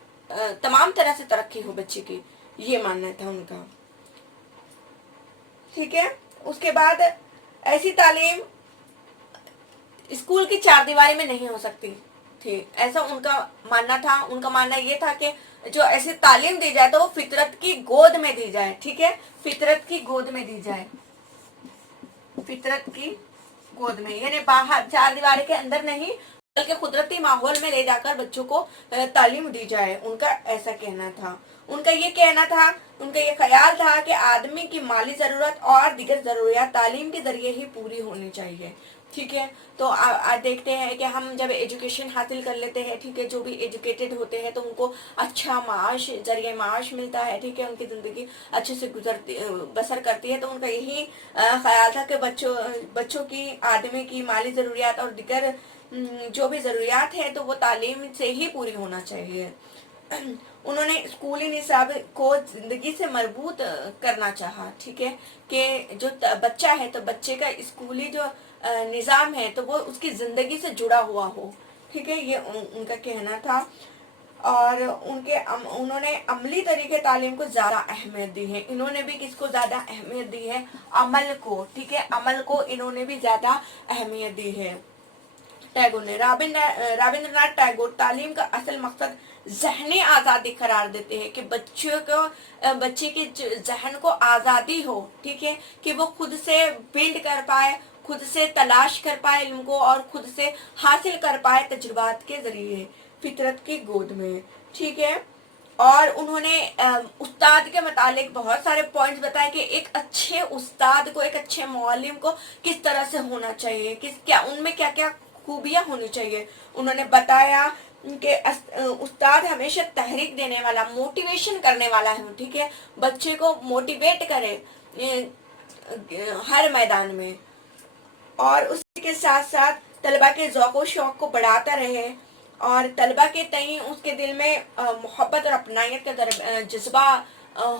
تمام طرح سے ترقی ہو بچے کی، یہ ماننا تھا ان کا. ٹھیک ہے اس کے بعد ایسی تعلیم اسکول کی چار دیواری میں نہیں ہو سکتی تھی، ایسا ان کا ماننا تھا. ان کا ماننا یہ تھا کہ جو ایسی تعلیم دی جائے تو وہ فطرت کی گود میں دی جائے. ٹھیک ہے فطرت کی گود میں دی جائے، فطرت کی گود میں یعنی باہر چار دیواری کے اندر نہیں بلکہ قدرتی ماحول میں لے جا کر بچوں کو تعلیم دی جائے. ان کا ایسا کہنا تھا. ان کا یہ کہنا تھا، ان کا یہ خیال تھا کہ آدمی کی مالی ضرورت اور دیگر ضروریات تعلیم کے ذریعے ہی پوری ہونی چاہیے. ٹھیک ہے تو دیکھتے ہیں کہ ہم جب ایجوکیشن حاصل کر لیتے ہیں، ٹھیک ہے جو بھی ایجوکیٹڈ ہوتے ہیں تو ان کو اچھا معاش، ذریعہ معاش ملتا ہے. ٹھیک ہے ان کی زندگی اچھے سے بسر کرتی ہے. تو ان کا یہی خیال تھا کہ بچوں کی، آدمی کی مالی ضروریات اور دیگر جو بھی ضروریات ہے تو وہ تعلیم سے ہی پوری ہونا چاہیے. انہوں نے اسکولی نصاب کو زندگی سے مربوط کرنا چاہا. ٹھیک ہے کہ جو بچہ ہے تو بچے کا اسکولی جو نظام ہے تو وہ اس کی زندگی سے جڑا ہوا ہو. ٹھیک ہے یہ ان کا کہنا تھا. اور انہوں نے عملی طریقے تعلیم کو زیادہ اہمیت دی ہے. انہوں نے بھی کس کو زیادہ اہمیت دی ہے، عمل کو. ٹھیک ہے عمل کو انہوں نے بھی زیادہ اہمیت دی ہے ٹیگور نے. رابندر ناتھ ٹیگور تعلیم کا اصل مقصد ذہنی آزادی قرار دیتے ہیں کہ بچے کے ذہن کو آزادی ہو. ٹھیک ہے کہ وہ خود سے بلڈ کر پائے، خود سے تلاش کر پائے علم کو اور خود سے حاصل کر پائے تجربات کے ذریعے فطرت کی گود میں. ٹھیک ہے اور انہوں نے استاد کے متعلق بہت سارے پوائنٹس بتائے کہ ایک اچھے استاد کو، ایک اچھے معلم کو کس طرح سے ہونا چاہیے، ان میں کیا کیا خوبیاں ہونی چاہیے. انہوں نے بتایا کہ استاد ہمیشہ تحریک دینے والا، موٹیویشن کرنے والا ہے. ٹھیک ہے بچے کو موٹیویٹ کرے ہر میدان میں، اور اسی کے ساتھ ساتھ طلبا کے ذوق و شوق کو بڑھاتا رہے اور طلبا کے تئیں اس کے دل میں محبت اور اپنائیت کا جذبہ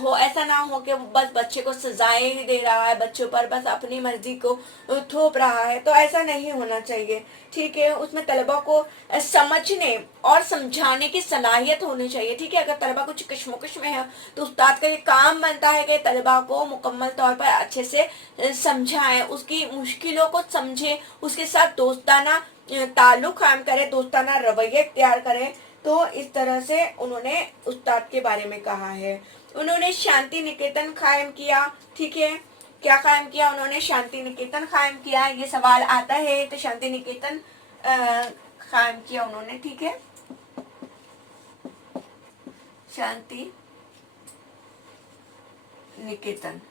ہو. ایسا نہ ہو کہ بس بچے کو سزائیں ہی دے رہا ہے، بچوں پر بس اپنی مرضی کو تھوپ رہا ہے، تو ایسا نہیں ہونا چاہیے. ٹھیک ہے اس میں طلبا کو سمجھنے اور سمجھانے کی صلاحیت ہونی چاہیے. ٹھیک ہے اگر طلبا کچھ کشمکش میں ہے تو استاد کا یہ کام بنتا ہے کہ طلبا کو مکمل طور پر اچھے سے سمجھائیں، اس کی مشکلوں کو سمجھے، اس کے ساتھ دوستانہ تعلق قائم کرے، دوستانہ رویہ اختیار کرے. तो इस तरह से उन्होंने उस्ताद के बारे में कहा है। उन्होंने शांति निकेतन कायम किया, ठीक है। क्या कायम किया उन्होंने? शांति निकेतन कायम किया। ये सवाल आता है, तो शांति निकेतन कायम किया उन्होंने, ठीक है। शांति निकेतन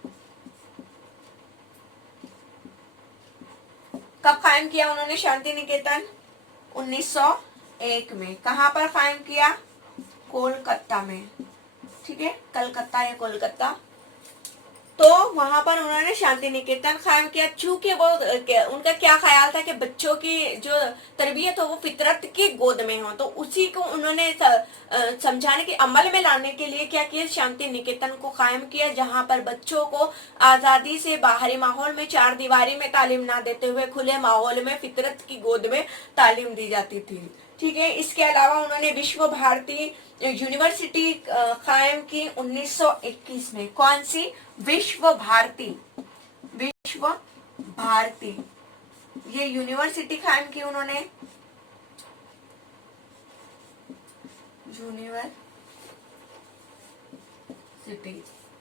कब कायम किया उन्होंने शांति निकेतन? 1901 में। कहाँ पर कायम किया? कोलकाता में, ठीक है। कलकत्ता या कोलकाता, तो वहां पर उन्होंने शांति निकेतन कायम किया। चूंकि वो उनका क्या ख्याल था कि बच्चों की जो तरबियत हो वो फितरत की गोद में हो, तो उसी को उन्होंने समझाने के अमल में लाने के लिए क्या किया? शांति निकेतन को कायम किया, जहां पर बच्चों को आजादी से बाहरी माहौल में चार दीवारी में तालीम ना देते हुए खुले माहौल में फितरत की गोद में तालीम दी जाती थी, ठीक है। इसके अलावा उन्होंने विश्व भारती यूनिवर्सिटी कायम की 1921 में। कौन सी? विश्व भारती, विश्व भारती, ये यूनिवर्सिटी कायम की उन्होंने। यूनिवर्सिटी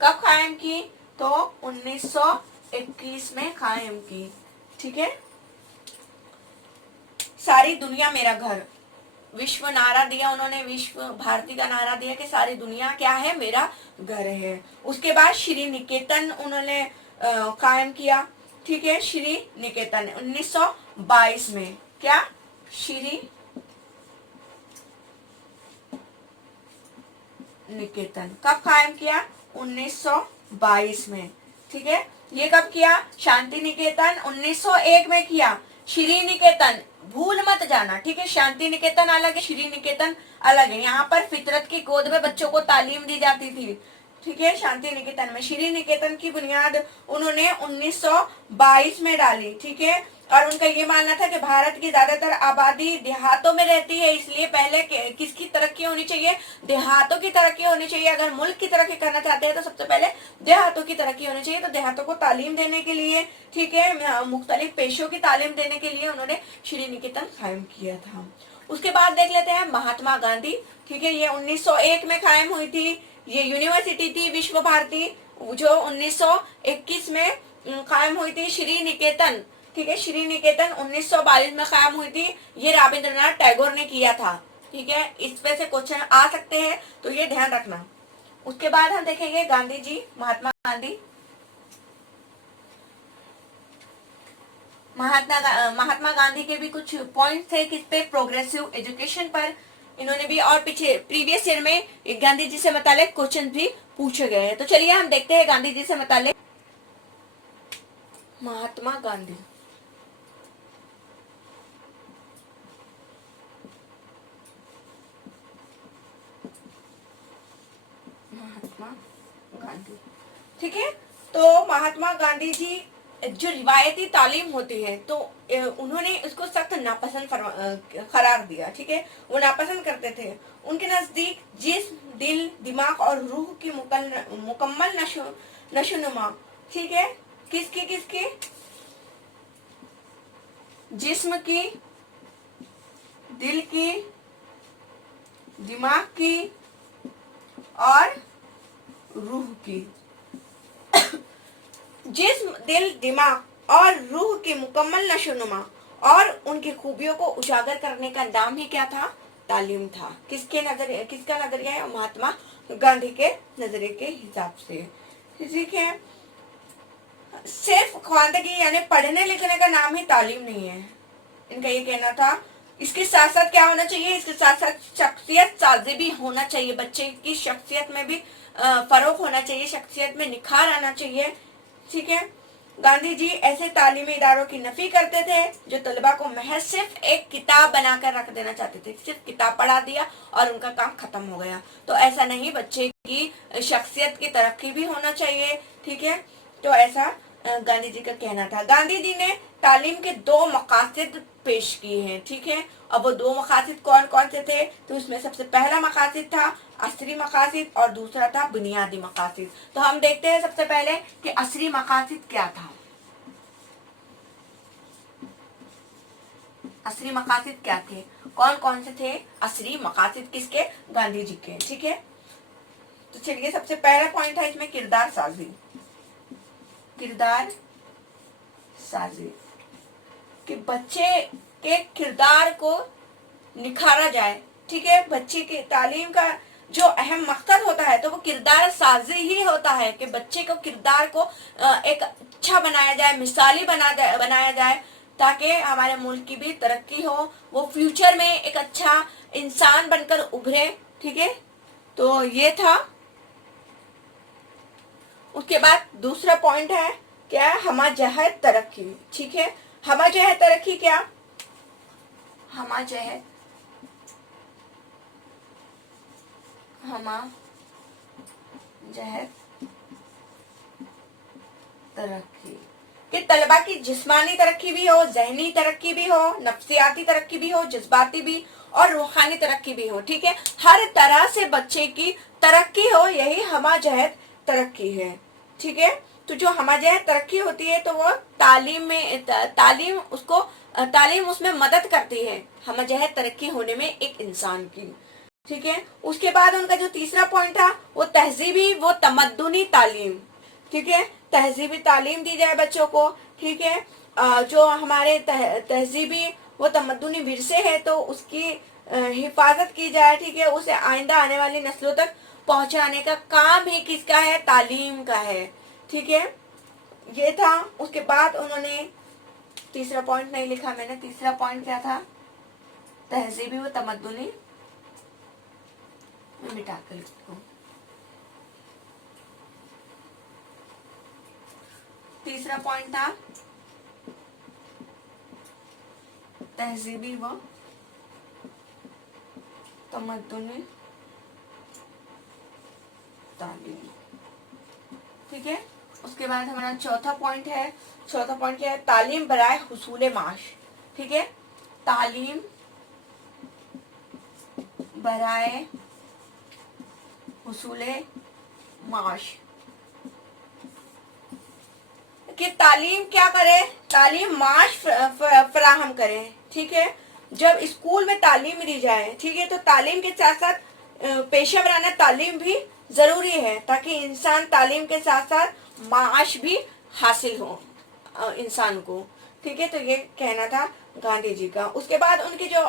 कब कायम की? तो 1921 में कायम की, ठीक है। सारी दुनिया मेरा घर, विश्व नारा दिया उन्होंने, विश्व भारती का नारा दिया कि सारी दुनिया क्या है? मेरा घर है। उसके बाद श्री निकेतन उन्होंने कायम किया, ठीक है। श्री निकेतन 1922 में। क्या? श्री निकेतन कब कायम किया? 1922 में, ठीक है। ये कब किया? शांति निकेतन 1901 में किया। श्री निकेतन भूल मत जाना, ठीक है। शांति निकेतन अलग है, श्री निकेतन अलग है। यहाँ पर फितरत की गोद में बच्चों को तालीम दी जाती थी, ठीक है, शांति निकेतन में। श्री निकेतन की बुनियाद उन्होंने 1922 में डाली, ठीक है। और उनका ये मानना था कि भारत की ज्यादातर आबादी देहातों में रहती है, इसलिए पहले किसकी तरक्की होनी चाहिए? देहातों की तरक्की होनी चाहिए। अगर मुल्क की तरक्की करना चाहते हैं तो सबसे पहले देहातों की तरक्की होनी चाहिए। तो देहातों को तालीम देने के लिए, ठीक है, मुख्तलिफ पेशों की तालीम देने के लिए उन्होंने श्री निकेतन कायम किया था। उसके बाद देख लेते हैं महात्मा गांधी, ठीक है। ये 1901 में कायम हुई थी। ये यूनिवर्सिटी थी विश्व भारती, जो 1921 में कायम हुई थी। श्री निकेतन, ठीक है, श्री निकेतन 1922 में कायम हुई थी। ये रविंद्रनाथ टैगोर ने किया था, ठीक है। इस पे से क्वेश्चन आ सकते हैं, तो ये ध्यान रखना। उसके बाद हम देखेंगे गांधी जी, महात्मा गांधी। महात्मा गांधी के भी कुछ पॉइंट थे किस पे? प्रोग्रेसिव एजुकेशन पर। इन्होंने भी, और पीछे प्रीवियस ईयर में गांधी जी से मुतालिक क्वेश्चन भी पूछे गए हैं। तो चलिए हम देखते हैं गांधी जी से मुतालिक। महात्मा गांधी, महात्मा गांधी, ठीक है। तो महात्मा गांधी जी जो रिवायती तालीम होती है, तो उन्होंने इसको सख्त नापसंद करार दिया, ठीक है। वो नापसंद करते थे। उनके नजदीक जिस्म, दिल, दिमाग और रूह की मुकम्मल नशोनुमा, ठीक है। किसकी किसकी? जिस्म की, दिल की, दिमाग की और रूह की। जिस्म, दिल, दिमाग और रूह की मुकम्मल नशोनुमा और उनकी खूबियों को उजागर करने का नाम ही क्या था? तालीम था। किसका नजरिया है? महात्मा गांधी के नजरिए के हिसाब से, ठीक है। सिर्फ ख्वानदगी यानी पढ़ने लिखने का नाम ही तालीम नहीं है, इनका ये कहना था। इसके साथ साथ क्या होना चाहिए? इसके साथ साथ शख्सियत साजी भी होना चाहिए। बच्चे की शख्सियत में भी फरोग होना चाहिए, शख्सियत में निखार आना चाहिए, ठीक है। गांधी जी ऐसे तालीमी इदारों की नफी करते थे जो तलबा को महज सिर्फ एक किताब बनाकर रख देना चाहते थे। सिर्फ किताब पढ़ा दिया और उनका काम खत्म हो गया। तो ऐसा नहीं, बच्चे की शख्सियत की तरक्की भी होना चाहिए, ठीक है। तो ऐसा गांधी जी का कहना था। गांधी जी ने तालीम के दो मकासद पेश किए हैं, ठीक है। अब वो दो मकासद कौन कौन से थे? तो उसमें सबसे पहला मकासद था असरी मकासद और दूसरा था बुनियादी मकासद। तो हम देखते हैं सबसे पहले कि असरी मकासद क्या था। असली मकासद क्या थे, कौन कौन से थे असली मकासद किसके, गांधी जी के। ठीक है, तो चलिए सबसे पहला पॉइंट है इसमें किरदार साजी। किरदार साजी कि बच्चे के किरदार को निखारा जाए। ठीक है, बच्चे की तालीम का जो अहम मकसद होता है तो वो किरदार साजी ही होता है कि बच्चे को किरदार को एक अच्छा बनाया जाए, मिसाली बनाया जाए, ताकि हमारे मुल्क की भी तरक्की हो, वो फ्यूचर में एक अच्छा इंसान बनकर उभरे। ठीक है, तो ये था। उसके बाद दूसरा पॉइंट है क्या, हमाजहत तरक्की। ठीक है, हमाजहत तरक्की क्या, हमाजहत तरक्की कि तलबा की जिस्मानी तरक्की भी हो, ज़हनी तरक्की भी हो, नफ्सियाती तरक्की भी हो, जज्बाती भी और रूहानी तरक्की भी हो। ठीक है, हर तरह से बच्चे की तरक्की हो, यही हमाजहत तरक्की है। ठीक है, तो जो हमाजहत तरक्की होती है तो वो तालीम उसमें मदद करती है हमाजहत तरक्की होने में एक इंसान की। ठीक है, उसके बाद उनका जो तीसरा पॉइंट था वो तहजीबी वो तमद्दुनी तालीम। ठीक है, तहजीबी तालीम दी जाए बच्चों को। ठीक है, जो हमारे तहजीबी वो तमद्दुनी विरसे है तो उसकी हिफाजत की जाए। ठीक है, उसे आइंदा आने वाली नस्लों तक पहुंचाने का काम ही किसका है, तालीम का है। ठीक है, ये था। उसके बाद उन्होंने तीसरा पॉइंट नहीं लिखा मैंने, तीसरा पॉइंट क्या था, तहजीबी व तमद्दुनी, मैं मिटा कर लिखती हूँ। तीसरा पॉइंट था तहजीबी व तमद्दुनी तालीम। ठीक है, उसके बाद हमारा चौथा पॉइंट है, चौथा पॉइंट क्या है, तालीम बराए हुसूल माश। ठीक है, तालीम बराए हुसूल माश कि तालीम क्या करे, तालीम माश फराहम करे। ठीक है, जब स्कूल में तालीम दी जाए, ठीक है, तो तालीम के साथ साथ पेशा वराना तालीम भी जरूरी है ताकि इंसान तालीम के साथ साथ माश भी हासिल हो इंसान को। ठीक है, तो ये कहना था गांधी जी का। उसके बाद उनके जो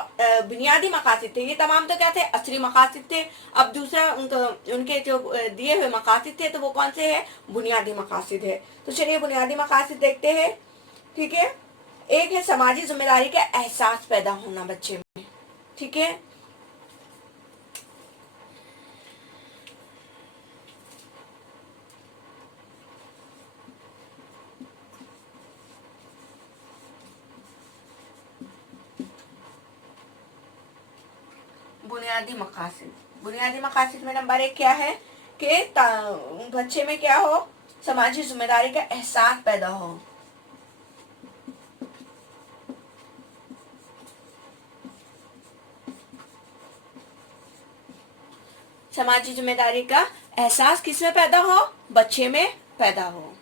बुनियादी मकासद थे, ये तमाम तो क्या थे, असली मकासद थे। अब दूसरा उनके जो दिए हुए मकासद थे तो वो कौन से है, बुनियादी मकासद है। तो चलिए बुनियादी मकासद देखते हैं। ठीक है, एक है समाजी जिम्मेदारी का एहसास पैदा होना बच्चे में। ठीक है, बुनियादी मकासद में नंबर 1 क्या है कि बच्चे में क्या हो, समाजी जिम्मेदारी का एहसास पैदा हो। समाजी जिम्मेदारी का एहसास किस में पैदा हो, बच्चे में पैदा हो।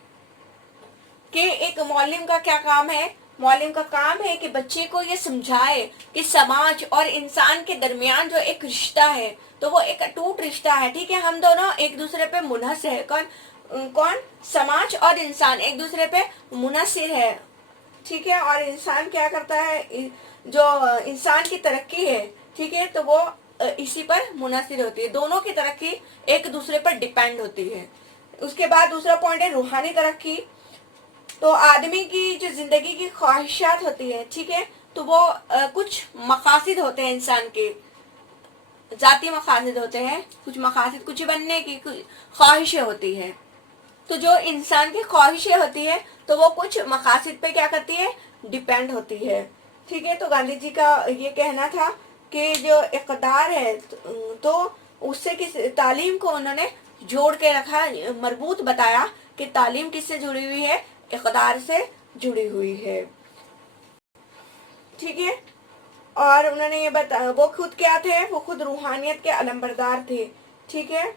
कि एक मौलिम का क्या काम है, मौलिम का काम है कि बच्चे को ये समझाए कि समाज और इंसान के दरमियान जो एक रिश्ता है तो वो एक अटूट रिश्ता है। ठीक है, हम दोनों एक दूसरे पे मुनहसर है। कौन समाज और इंसान एक दूसरे पे मुनहसर है। ठीक है, और इंसान क्या करता है, जो इंसान की तरक्की है, ठीक है, तो वो इसी पर मुनहसर होती है। दोनों की तरक्की एक दूसरे पर डिपेंड होती है। उसके बाद दूसरा पॉइंट है रूहानी तरक्की। तो आदमी की जो जिंदगी की ख्वाहिशात होती है, ठीक है, तो वो कुछ मकासद होते हैं, इंसान के जाती मकासद होते हैं, कुछ मकासद कुछ बनने की कुछ ख्वाहिशें होती है। तो जो इंसान की ख्वाहिशें होती है तो वो कुछ मकासद पे क्या करती है, डिपेंड होती है। ठीक है, तो गांधी जी का ये कहना था कि जो इक़्तिदार है तो उससे किस तालीम को उन्होंने जोड़ के रखा, मरबूत बताया कि तालीम किससे जुड़ी हुई है, इक़्तिदार से जुड़ी हुई है। ठीक है, और उन्होंने ये बताया वो खुद क्या थे, वो खुद रूहानियत के अलंबरदार थे। ठीक है,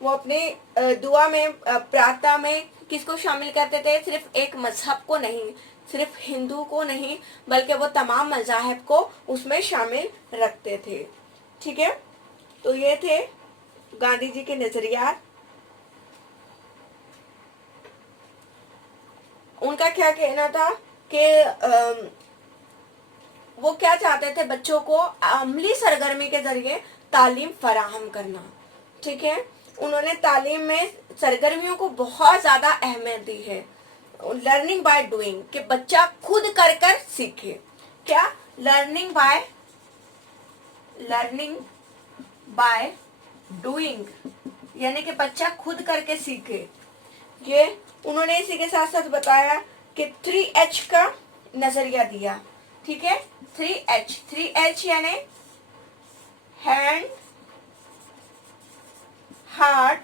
वो अपने दुआ में प्रार्थना में किसको शामिल करते थे, सिर्फ एक मजहब को नहीं, सिर्फ हिंदू को नहीं बल्कि वो तमाम मज़ाहिब को उसमें शामिल रखते थे। ठीक है, तो ये थे गांधी जी के नजरियात। उनका क्या कहना था कि वो क्या चाहते थे, बच्चों को अमली सरगर्मी के जरिए तालीम फराहम करना। ठीक है, उन्होंने तालीम में सरगर्मियों को बहुत ज्यादा अहमियत दी है। लर्निंग बाय डूइंग, कि बच्चा खुद कर कर सीखे। क्या? लर्निंग बाय डूइंग, यानी कि बच्चा खुद करके सीखे। ये उन्होंने इसी के साथ साथ बताया कि 3H का नजरिया दिया। ठीक है, 3H यानी हैंड, हार्ट,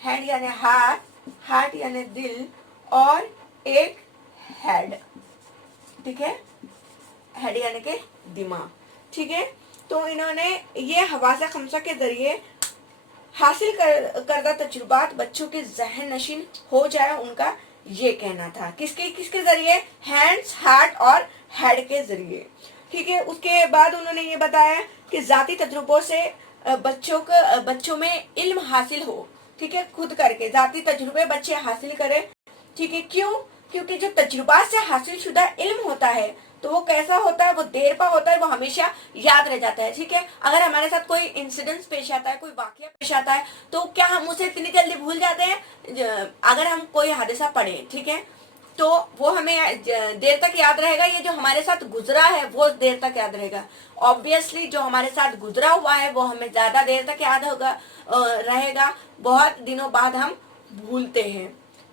हैंड यानी हाथ, हार्ट यानी दिल, और एक हेड। ठीक है, हेड यानी के दिमाग। ठीक है, तो इन्होंने ये हवासा खमसा के जरिए हासिल करदा तजुर्बात बच्चों के जहन नशीन हो जाए, उनका ये कहना था। किसके जरिए? हैंड्स, हार्ट और हेड के जरिए। ठीक है, उसके बाद उन्होंने ये बताया कि जाती तजुर्बों से बच्चों में इल्म हासिल हो। ठीक है, खुद करके जाती तजुर्बे बच्चे हासिल करें। ठीक है, क्यों? क्योंकि जो तजुर्बा से हासिल शुदा इल्म होता है तो वो कैसा होता है, वो देर पा होता है, वो हमेशा याद रह जाता है। ठीक है, अगर हमारे साथ कोई इंसिडेंट पेश आता है, कोई वाकया पेश आता है, तो क्या हम उसे इतनी जल्दी भूल जाते हैं? अगर हम कोई हादसा पढ़े, ठीक है, तो वो हमें देर तक याद रहेगा। ये जो हमारे साथ गुजरा है वो देर तक याद रहेगा। ऑब्वियसली जो हमारे साथ गुजरा हुआ है वो हमें ज्यादा देर तक याद रहेगा। बहुत दिनों बाद हम भूलते हैं।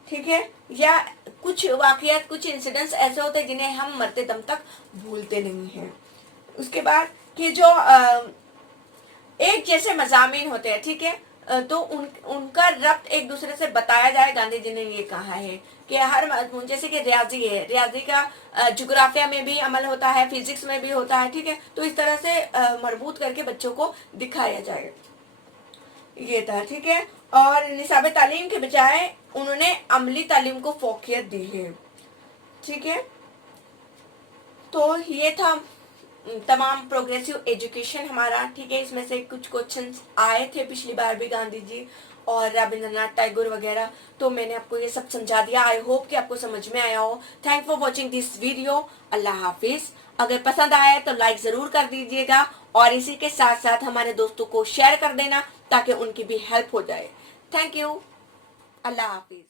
ठीक है, या कुछ वाकयात, कुछ इंसिडेंट्स ऐसे होते हैं जिन्हें हम मरते दम तक भूलते नहीं हैं। उसके बाद कि जो एक जैसे मजामीन होते हैं, ठीक है, तो उनका रब्त एक दूसरे से बताया जाए। गांधी जी ने ये कहा है कि हर मजमून, जैसे कि रियाजी है, रियाजी का जुग्राफिया में भी अमल होता है, फिजिक्स में भी होता है। ठीक है, तो इस तरह से मरबूत करके बच्चों को दिखाया जाए, ये था। ठीक है, और निसाब तालीम के बजाय उन्होंने अमली तालीम को फोकियत दी है। ठीक है, तो ये था तमाम प्रोग्रेसिव एजुकेशन हमारा। ठीक है, इसमें से कुछ क्वेश्चंस आए थे पिछली बार भी, गांधी जी और रविंद्रनाथ टैगोर वगैरह, तो मैंने आपको ये सब समझा दिया। आई होप कि आपको समझ में आया हो। Thank for watching this video. अल्लाह हाफिज। अगर पसंद आया तो लाइक जरूर कर दीजिएगा, और इसी के साथ साथ हमारे दोस्तों को शेयर कर देना ताकि उनकी भी हेल्प हो जाए। Thank you. Allah Hafiz.